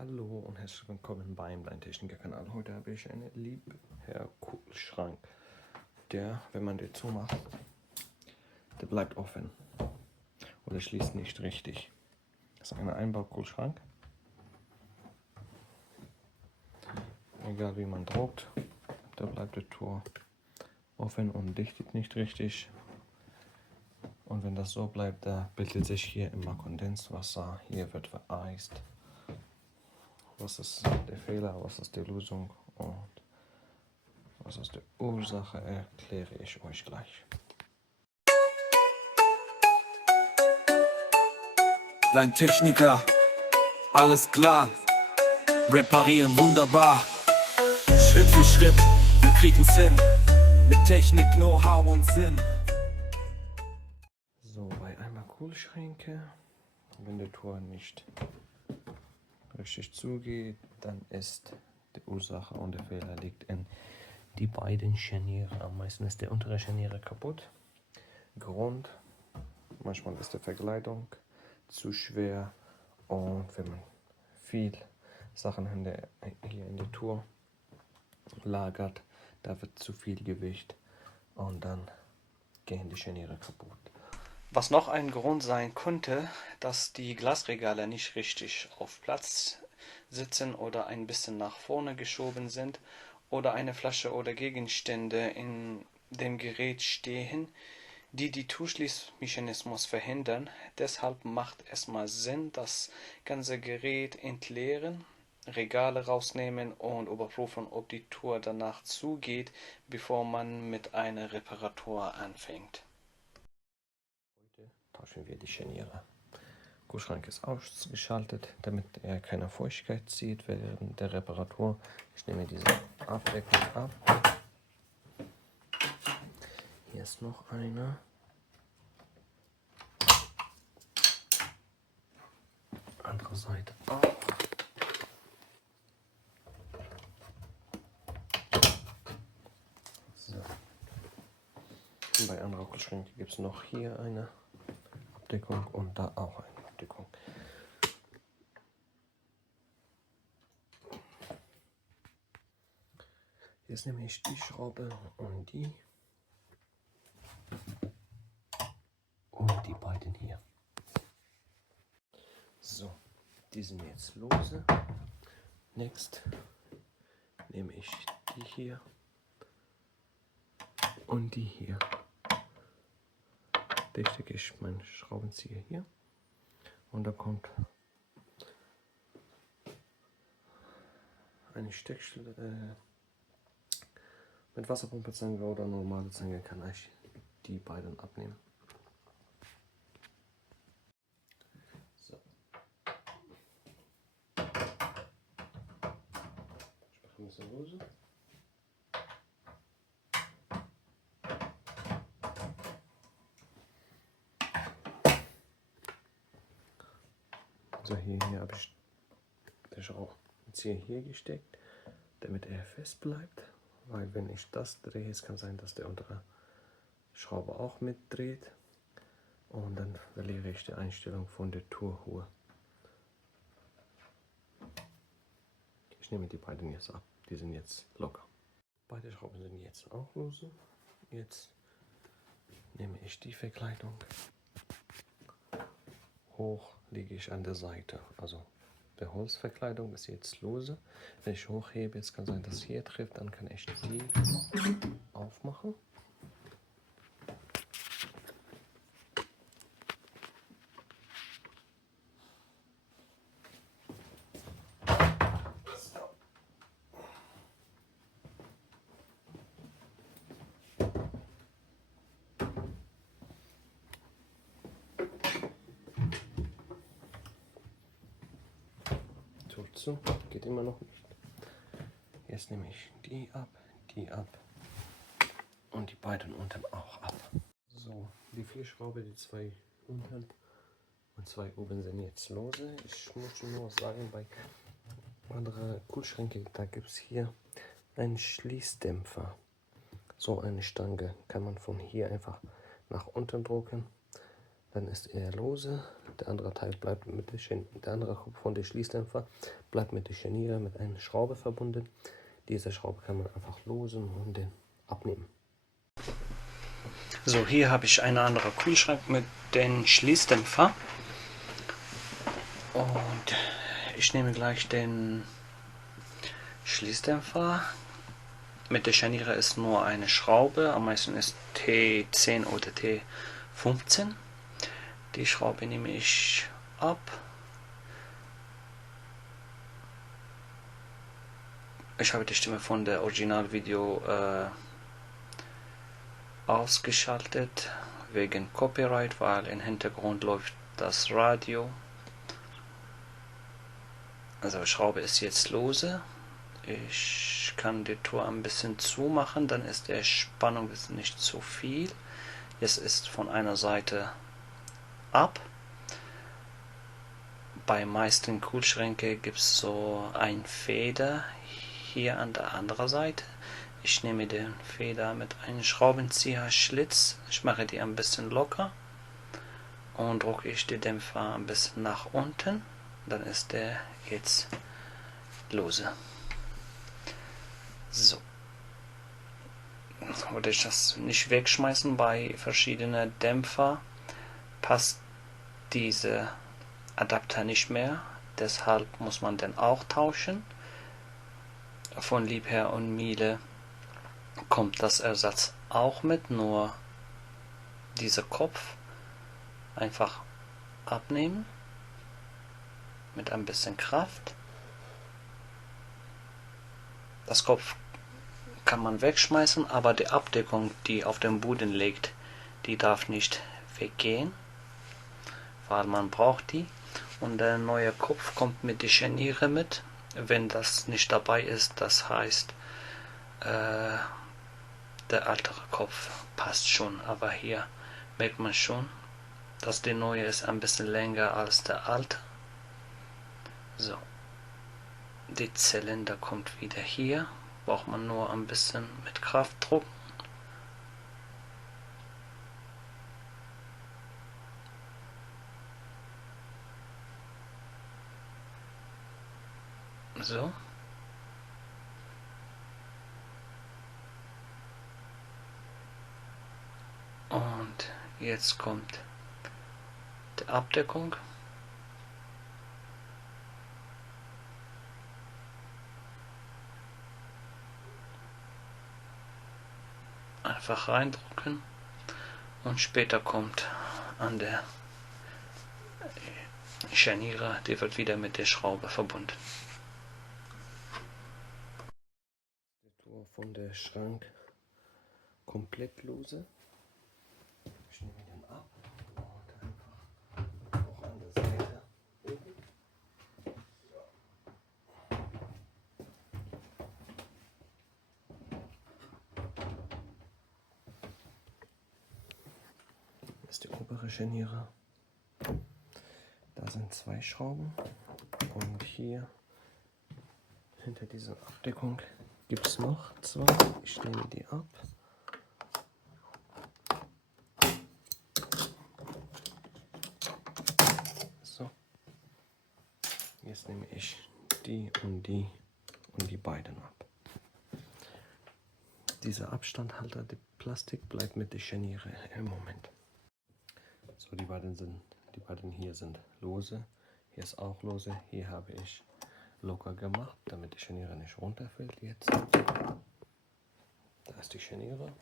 Hallo und herzlich willkommen beim Kleintechniker-Kanal. Heute habe ich einen Liebherr-Kühlschrank, der, wenn man den zumacht, der bleibt offen oder schließt nicht richtig. Das ist ein Einbaukühlschrank. Egal wie man druckt, da bleibt die Tür offen und dichtet nicht richtig. Und wenn das so bleibt, da bildet sich hier immer Kondenswasser, hier wird vereist. Was ist der Fehler, was ist die Lösung und was ist die Ursache, erkläre ich euch gleich. Kleintechniker, alles klar, reparieren wunderbar. Schritt für Schritt, wir kriegen's hin, mit Technik, Know-how und Sinn. So, bei einmal Kühlschränke, wenn die Tür nicht richtig zugeht, dann ist die Ursache und der Fehler liegt in die beiden Scharniere. Am meisten ist der untere Scharniere kaputt. Grund, manchmal ist die Verkleidung zu schwer und wenn man viel Sachen hier in der Tür lagert, da wird zu viel Gewicht und dann gehen die Scharniere kaputt. Was noch ein Grund sein könnte, dass die Glasregale nicht richtig auf Platz sitzen oder ein bisschen nach vorne geschoben sind oder eine Flasche oder Gegenstände in dem Gerät stehen, die die Türschließmechanismus verhindern. Deshalb macht es mal Sinn, das ganze Gerät entleeren, Regale rausnehmen und überprüfen, ob die Tür danach zugeht, bevor man mit einer Reparatur anfängt. Heute tauschen wir die Scharniere. Kühlschrank ist ausgeschaltet, damit er keine Feuchtigkeit zieht während der Reparatur. Ich nehme diese Abdeckung ab. Hier ist noch eine. Andere Seite auch. So. Und bei anderen Kühlschränken gibt es noch hier eine Abdeckung und da auch eine Abdeckung. Jetzt nehme ich die Schraube und die beiden hier. So, die sind jetzt lose. Next nehme ich die hier und die hier. Da stecke ich meinen Schraubenzieher hier und da kommt eine Steckstelle. Mit Wasserpumpezange oder normale Zange kann ich die beiden abnehmen. So. Ich mache ein bisschen lose. So, hier habe ich den Schraubenzieher hier gesteckt, damit er fest bleibt. Weil wenn ich das drehe, es kann sein, dass der untere Schraube auch mitdreht. Und dann verliere ich die Einstellung von der Türhöhe. Ich nehme die beiden jetzt ab. Die sind jetzt locker. Beide Schrauben sind jetzt auch lose. Jetzt nehme ich die Verkleidung. Hoch lege ich an der Seite. Also der Holzverkleidung ist jetzt lose. Wenn ich hochhebe, es kann sein, dass es hier trifft, dann kann ich die aufmachen. Zu, geht immer noch nicht. Jetzt nehme ich die ab und die beiden unten auch ab. So, die vier Schrauben, die zwei unten und zwei oben sind jetzt lose. Ich muss nur sagen, bei anderen Kühlschränken, da gibt es hier einen Schließdämpfer. So eine Stange kann man von hier einfach nach unten drücken Dann ist er lose. Der andere Teil bleibt mit der andere Kopf von der Schließdämpfer bleibt mit der Scharniere mit einer Schraube verbunden. Diese Schraube kann man einfach losen und den abnehmen. So, hier habe ich einen anderen Kühlschrank mit den Schließdämpfer. Und ich nehme gleich den Schließdämpfer. Mit der Scharniere ist nur eine Schraube, am meisten ist T10 oder T15. Die Schraube nehme ich ab. Ich habe die Stimme von der Originalvideo ausgeschaltet wegen Copyright, weil im Hintergrund läuft das Radio. Also die Schraube ist jetzt lose. Ich kann die Tour ein bisschen zumachen, dann ist der Spannung nicht zu viel. Jetzt ist von einer Seite ab. Bei meisten Kühlschränken gibt es so ein Feder hier an der anderen Seite. Ich nehme den Feder mit einem Schraubenzieher-Schlitz. Ich mache die ein bisschen locker und drücke ich den Dämpfer ein bisschen nach unten. Dann ist der jetzt lose. So. Würde ich das nicht wegschmeißen, bei verschiedenen Dämpfer passt diese Adapter nicht mehr. Deshalb muss man den auch tauschen. Von Liebherr und Miele kommt das Ersatz auch mit, nur dieser Kopf einfach abnehmen mit ein bisschen Kraft. Das Kopf kann man wegschmeißen, aber die Abdeckung, die auf dem Boden liegt, die darf nicht weggehen, weil man braucht die. Und der neue Kopf kommt mit der Scharniere mit. Wenn das nicht dabei ist, das heißt, der ältere Kopf passt schon, aber hier merkt man schon, dass der neue ist ein bisschen länger als der alte. So, die Zylinder kommt wieder hier, braucht man nur ein bisschen mit Kraft drücken. So. Und jetzt kommt die Abdeckung. Einfach reindrücken und später kommt an der Scharniere, die wird wieder mit der Schraube verbunden. Die Tour von der Schrank komplett lose. Ich nehme den ab und einfach auch an der Seite oben. Das ist die obere Scharniere. Da sind 2 Schrauben und hier hinter dieser Abdeckung gibt es noch 2. Ich nehme die ab. So. Jetzt nehme ich die und die beiden ab. Dieser Abstandhalter, der Plastik, bleibt mit der Scharniere im Moment. So, die beiden hier sind lose. Hier ist auch lose. Hier habe ich locker gemacht, damit die Scharniere nicht runterfällt jetzt. Da ist die Scharniere.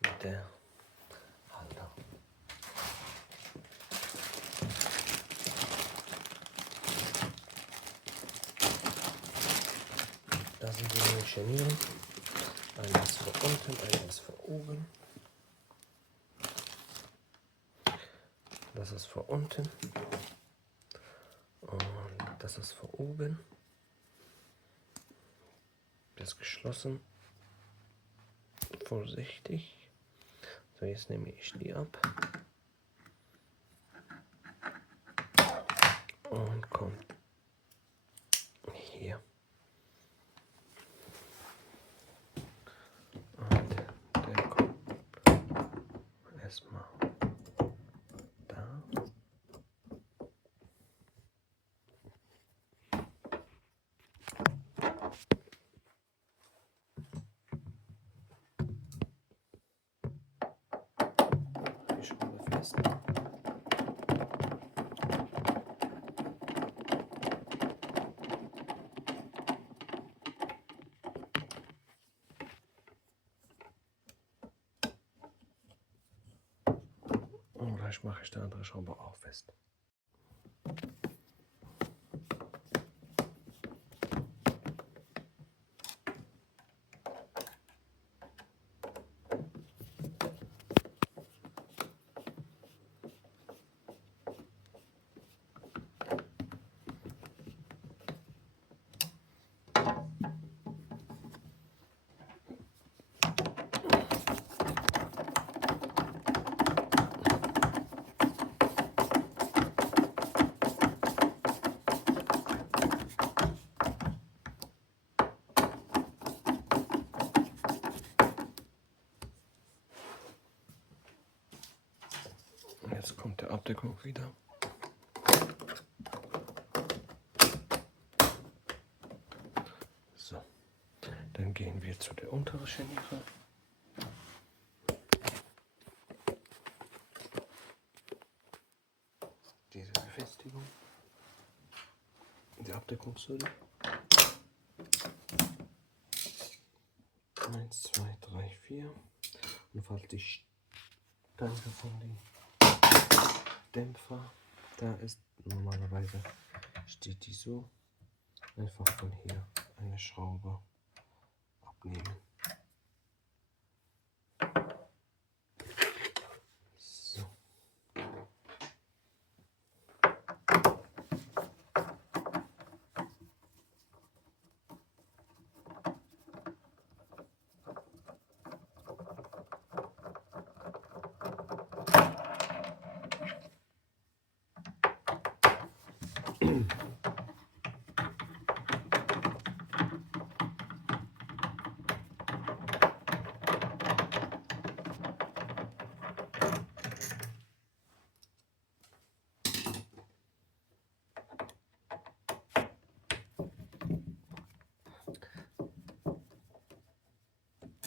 Mit der Halter. Da sind die neuen Scharniere. Eines für unten, eines für oben. Das ist für unten. Und das ist für oben. Das ist geschlossen. Vorsichtig. So, jetzt nehme ich die ab. Und kommt hier fest. Und vielleicht mache ich die andere Schraube auch fest. Jetzt kommt der Abdeckung wieder. So, dann gehen wir zu der unteren Scharniere. Diese Befestigung, die Abdeckungssäule. 1, 2, 3, 4. Und falls die Stange von den Dämpfer da ist, normalerweise steht die so, einfach von hier eine Schraube abnehmen. So.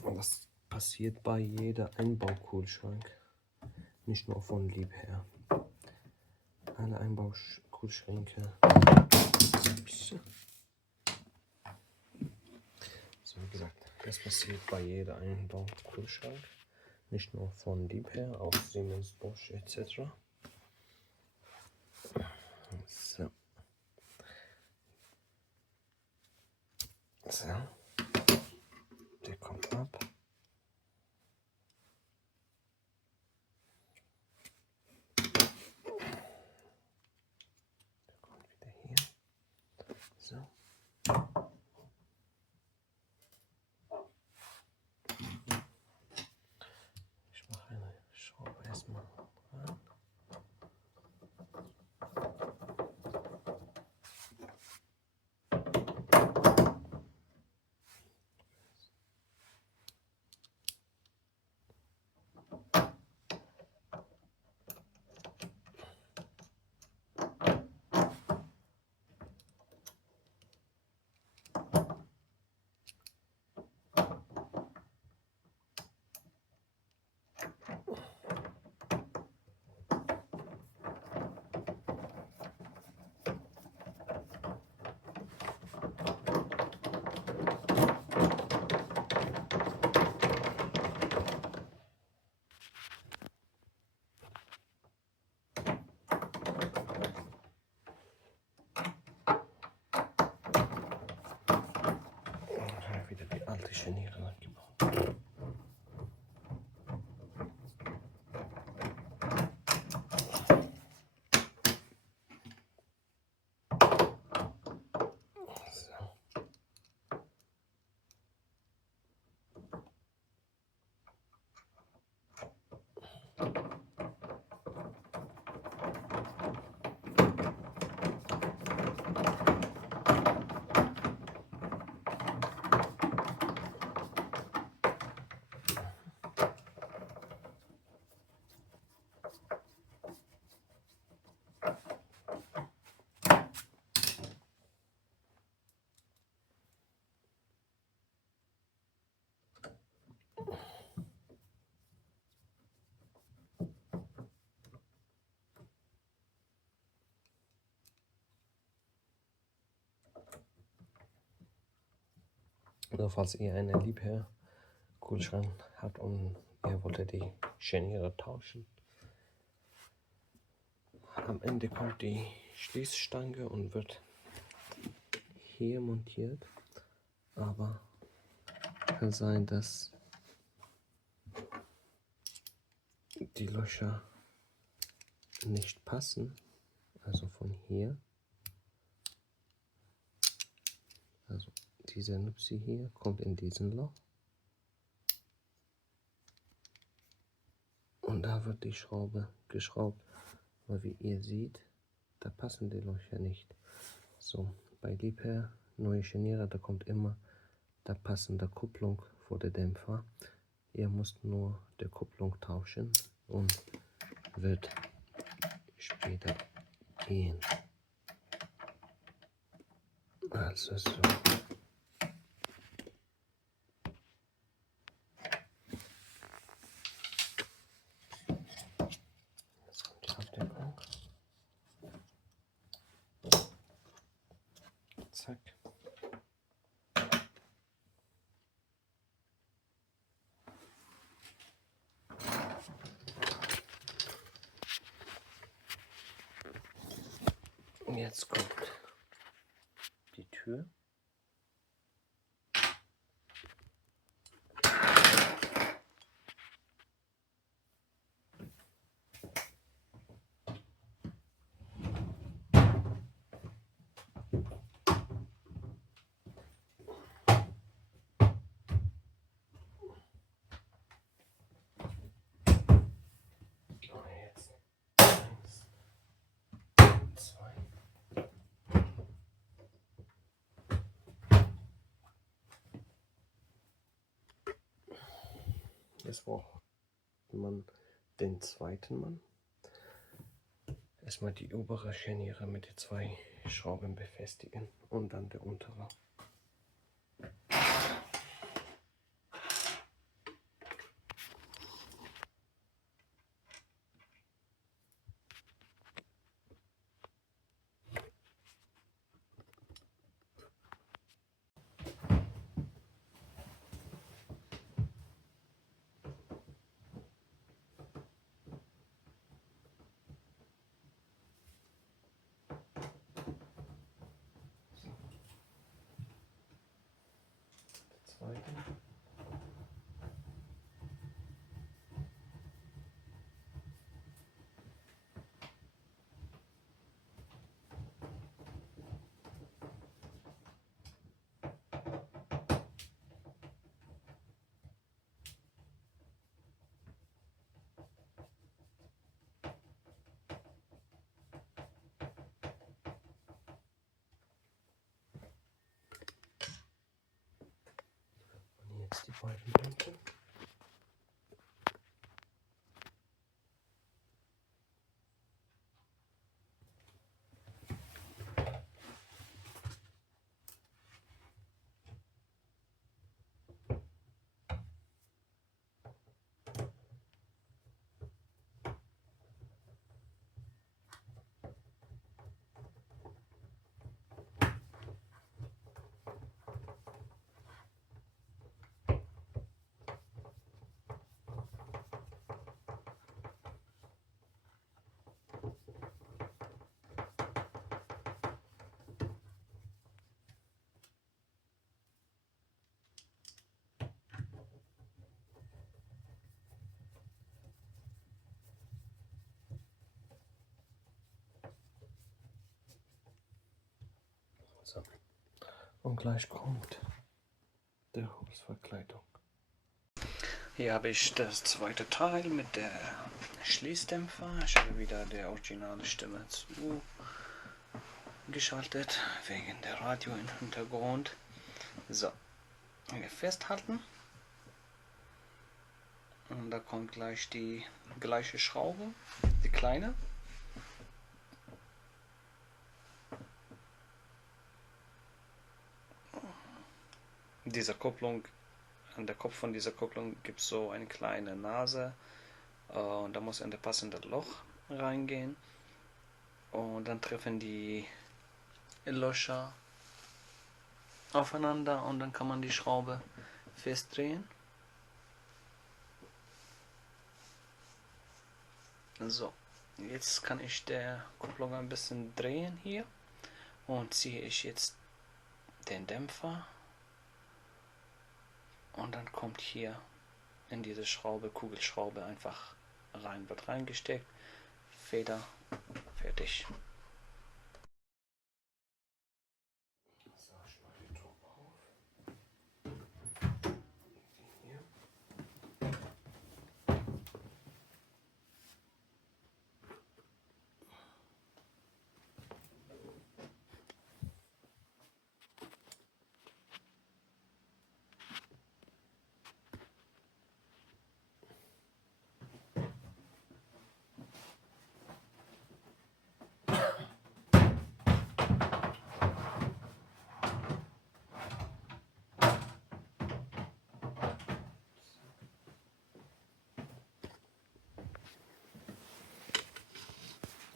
Und das passiert bei jeder Einbaukühlschrank, nicht nur von Lieb her. Alle Einbaukühlschränke. So wie gesagt, das passiert bei jeder Einbaukühlschrank, nicht nur von Lieb her, auch Siemens, Bosch etc. So. So. Der kommt ab. Der kommt wieder hier. So. Ich mache eine Schraube erstmal ran. Wieder die alte Scharniere gebaut. So. Also falls ihr einen Liebherr-Kühlschrank habt und ihr wolltet die Scharniere tauschen. Am Ende kommt die Schließstange und wird hier montiert, aber kann sein, dass die Löcher nicht passen, also von hier, also dieser Nupsi hier kommt in diesen Loch und da wird die Schraube geschraubt, aber wie ihr seht, da passen die Löcher nicht. So, bei Liebherr neue Scharniere, da kommt immer der passende Kupplung vor der Dämpfer. Ihr müsst nur die Kupplung tauschen und wird später gehen. Also so. Jetzt kommt die Abdeckung. Zack. Und jetzt kommt die Tür. Jetzt 1, 2. Jetzt braucht man den zweiten Mann. Erstmal die obere Scharniere mit den 2 Schrauben befestigen und dann der untere. Zweite. Und jetzt die beiden Dämpfer. So. Und gleich kommt der Holzverkleidung. Hier habe ich das zweite Teil mit der Schließdämpfer. Ich habe wieder der originale Stimme zugeschaltet, wegen der Radio im Hintergrund. So, hier festhalten. Und da kommt gleich die gleiche Schraube, die kleine. Diese Kupplung, an der Kopf von dieser Kupplung gibt es so eine kleine Nase und da muss in das passende Loch reingehen und dann treffen die Löcher aufeinander und dann kann man die Schraube festdrehen. So, jetzt kann ich der Kupplung ein bisschen drehen hier und ziehe ich jetzt den Dämpfer und dann kommt hier in diese Schraube, Kugelschraube einfach rein, wird reingesteckt, Feder, fertig.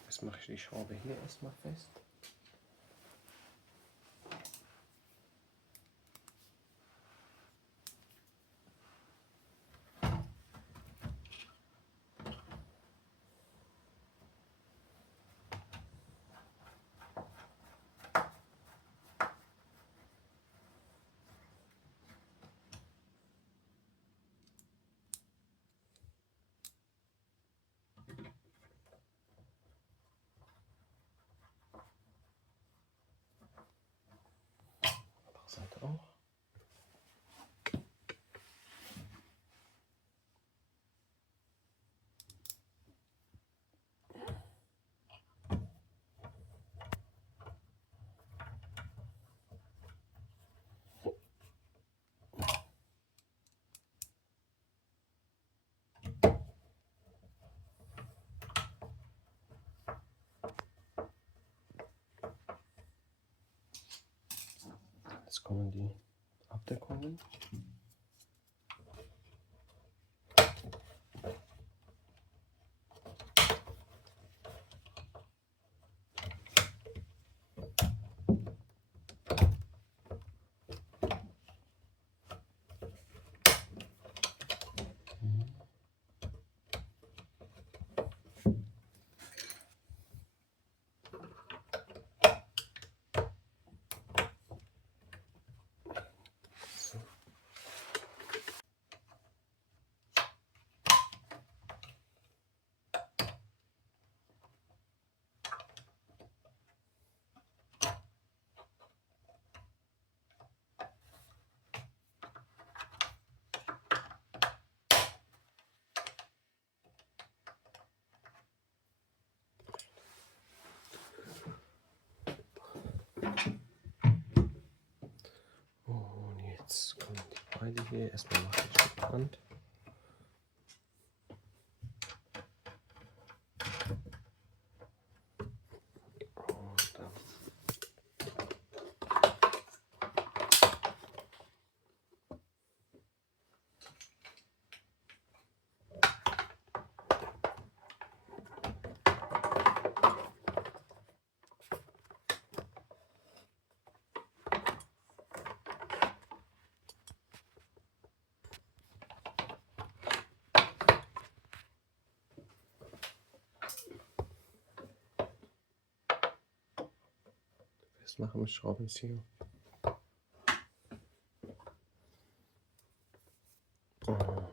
Jetzt mache ich die Schraube hier erstmal fest. Andere Seite auch. Jetzt kommen die Abdeckungen. Und jetzt kommen die beide hier. Erstmal mache ich die Hand. Und dann festmachen mit Schraubenzieher. Und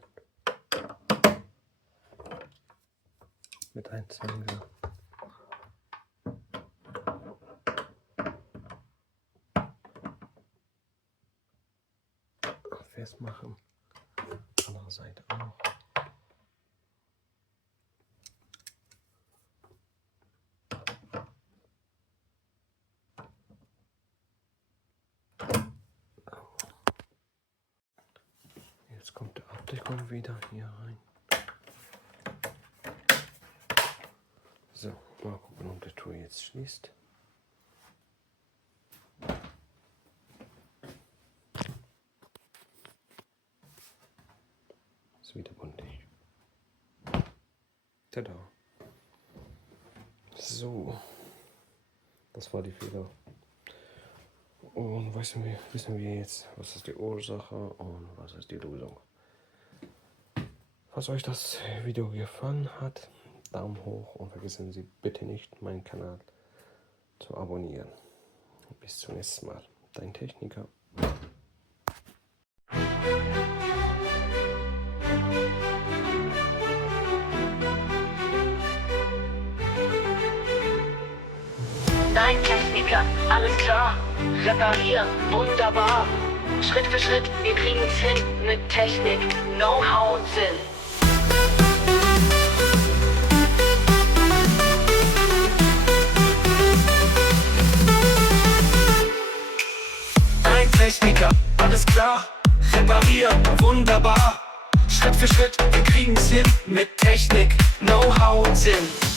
mit einem Zwangler. Festmachen. Andere Seite auch. Jetzt kommt die Abdeckung wieder hier rein. So, mal gucken, ob die Tour jetzt schließt. Ist wieder buntig. Tada. So, das war die Feder. Und wissen wir jetzt, was ist die Ursache und was ist die Lösung. Falls euch das Video gefallen hat, Daumen hoch und vergessen Sie bitte nicht, meinen Kanal zu abonnieren. Bis zum nächsten Mal. Dein Techniker. Dein Techniker, alles klar, reparieren, wunderbar. Schritt für Schritt, wir kriegen's hin, mit Technik, Know-how und Sinn. Dein Techniker, alles klar, reparieren, wunderbar. Schritt für Schritt, wir kriegen's hin, mit Technik, Know-how und Sinn.